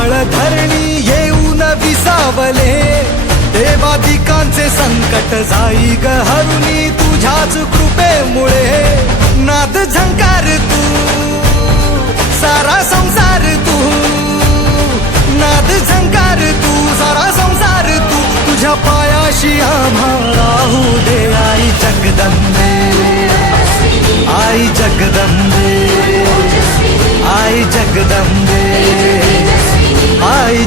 काळ धरणी येऊन विसावले. देवाधिकांचे संकट जाई ग हरुणी तुझ्याच कृपेमुळे. नाद झंकार तू सारा संसार तू. नाद झंकार तू सारा संसार तू. तुझ्या पायाशी आम्हाला दे आई जगदंबे. आई जगदंबे. आई जगदंबे. आई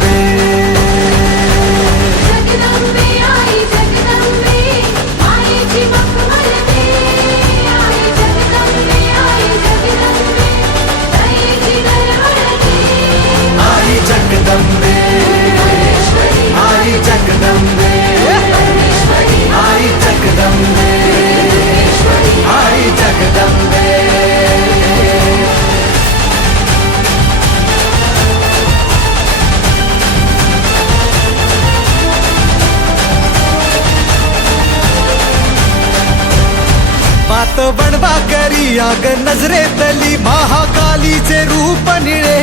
पात बनवा करी आग नजरेतली महाकालीचे रूप निळे.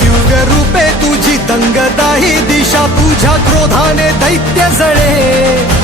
दिव्य रूपे तुझी तंगदाही दिशा तुझ्या क्रोधाने दैत्य जळे.